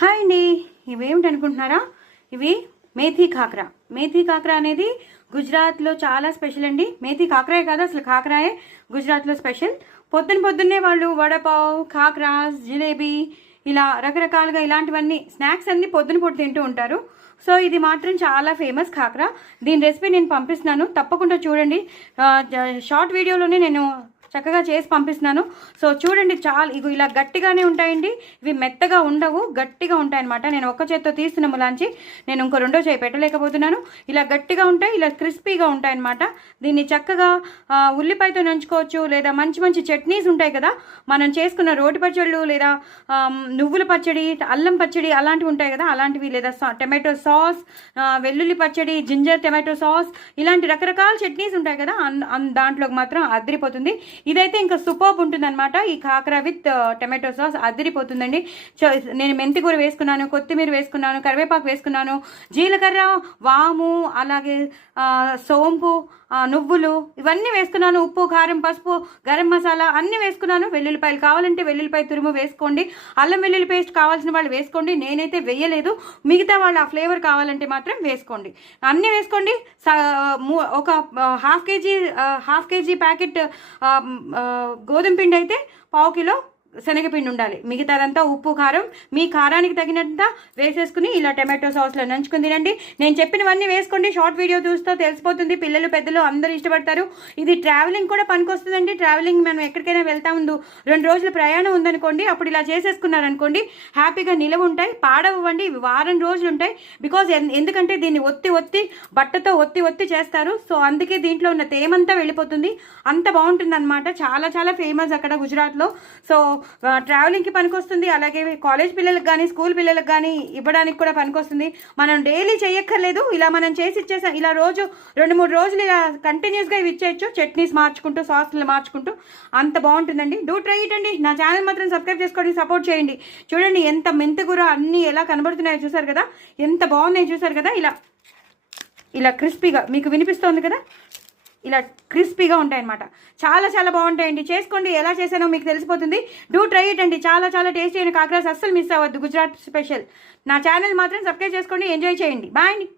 Hi అండి. ఇవేమిటి అనుకుంటున్నారా? ఇవి మేథీ కాకరా. మేథీ కాకరా అనేది గుజరాత్లో చాలా స్పెషల్ అండి. మేథీ కాకరాయే కాదు, అసలు కాకరాయే గుజరాత్లో స్పెషల్. పొద్దున్నే వాళ్ళు వడపావ్, కాకరాస్, జిలేబీ ఇలా రకరకాలుగా ఇలాంటివన్నీ స్నాక్స్ అన్ని పొద్దున తింటూ ఉంటారు. సో ఇది మాత్రం చాలా ఫేమస్ కాకరా. దీని రెసిపీ నేను పంపిస్తున్నాను, తప్పకుండా చూడండి. షార్ట్ వీడియోలోనే నేను చక్కగా చేసి పంపిస్తున్నాను. సో చూడండి, చాలా ఇలా గట్టిగానే ఉంటాయండి. ఇవి మెత్తగా ఉండవు, గట్టిగా ఉంటాయన్నమాట. నేను ఒక్క చేత్తో తీస్తున్న ములాంచి నేను ఇంకో రెండో చేయి పెట్టలేకపోతున్నాను. ఇలా గట్టిగా ఉంటాయి, ఇలా క్రిస్పీగా ఉంటాయన్నమాట. దీన్ని చక్కగా ఉల్లిపాయతో నంచుకోవచ్చు, లేదా మంచి చట్నీస్ ఉంటాయి కదా, మనం చేసుకున్న రోటి పచ్చళ్ళు, లేదా నువ్వుల పచ్చడి, అల్లం పచ్చడి అలాంటివి ఉంటాయి కదా, అలాంటివి, లేదా టమాటో సాస్, వెల్లుల్లి పచ్చడి, జింజర్ టమాటో సాస్, ఇలాంటి రకరకాల చట్నీస్ ఉంటాయి కదా, దాంట్లోకి మాత్రం అదిరిపోతుంది. ఇదైతే ఇంకా సూపర్బ్ ఉంటుందన్నమాట. ఈ కాకర విత్ టమాటో సాస్ అదిరిపోతుందండి. నేను మెంతికూర వేసుకున్నాను, కొత్తిమీర వేసుకున్నాను, కరివేపాకు వేసుకున్నాను, జీలకర్ర, వాము, అలాగే సోంపు, నువ్వులు ఇవన్నీ వేసుకున్నాను. ఉప్పు, కారం, పసుపు, గరం మసాలా అన్నీ వేసుకున్నాను. వెల్లుల్లిపాయలు కావాలంటే వెల్లుల్లిపాయ తురుము వేసుకోండి, అల్లం వెల్లుల్లి పేస్ట్ కావాల్సిన వాళ్ళు వేసుకోండి. నేనైతే వేయలేదు, మిగతా వాళ్ళు ఆ ఫ్లేవర్ కావాలంటే మాత్రం వేసుకోండి. అన్నీ వేసుకోండి. ఒక హాఫ్ కేజీ ప్యాకెట్ గోధుమ పిండి అయితే పావు కిలో శనగపిండి ఉండాలి. మిగతాదంతా ఉప్పు, కారం మీ కారానికి తగినంత వేసేసుకుని ఇలా టమాటో సాస్లో నంచుకుని తినండి. నేను చెప్పినవన్నీ వేసుకోండి. షార్ట్ వీడియో చూస్తే తెలిసిపోతుంది, పిల్లలు పెద్దలు అందరూ ఇష్టపడతారు. ఇది ట్రావెలింగ్ కూడా పనికొస్తుందండి. ట్రావెలింగ్ మనం ఎక్కడికైనా వెళ్తా ముందు 2 రోజుల ప్రయాణం ఉందనుకోండి, అప్పుడు ఇలా చేసేసుకున్నారనుకోండి, హ్యాపీగా నిలవ ఉంటాయి, పాడవ్వండి. ఇవి వారం రోజులు ఉంటాయి. బికాజ్ ఎందుకంటే దీన్ని ఒత్తి బట్టతో ఒత్తి చేస్తారు. సో అందుకే దీంట్లో ఉన్న తేమంతా వెళ్ళిపోతుంది. అంత బాగుంటుంది అనమాట. చాలా చాలా ఫేమస్ అక్కడ గుజరాత్లో. సో ట్రావెలింగ్కి పనికొస్తుంది, అలాగే కాలేజ్ పిల్లలకు కానీ స్కూల్ పిల్లలకు కానీ ఇవ్వడానికి కూడా పనికొస్తుంది. మనం డైలీ చేయక్కర్లేదు, ఇలా మనం చేసి ఇచ్చేసాం. ఇలా రోజు 2-3 రోజులు ఇలా కంటిన్యూస్గా ఇవి ఇచ్చేయచ్చు, చట్నీస్ మార్చుకుంటూ, సాస్లు మార్చుకుంటూ. అంత బాగుంటుందండి. డూ ట్రై ఇట్ అండి. నా ఛానల్ మాత్రం సబ్స్క్రైబ్ చేసుకోండి, సపోర్ట్ చేయండి. చూడండి ఎంత మెంతికూర అన్నీ ఎలా కనబడుతున్నాయో చూసారు కదా, ఎంత బాగున్నాయో చూసారు కదా. ఇలా క్రిస్పీగా మీకు వినిపిస్తోంది కదా, ఇలా క్రిస్పీగా ఉంటాయన్నమాట. చాలా చాలా బాగుంటాయండి. చేసుకోండి, ఎలా చేశానో మీకు తెలిసిపోతుంది. డూ ట్రై ఇట్ అండి. చాలా చాలా టేస్టీ అయిన కాకరాస్ అస్సలు మిస్ అవ్వద్దు. గుజరాత్ స్పెషల్. నా ఛానల్ మాత్రం సబ్స్క్రైబ్ చేసుకోండి, ఎంజాయ్ చేయండి. బాయ్ అండి.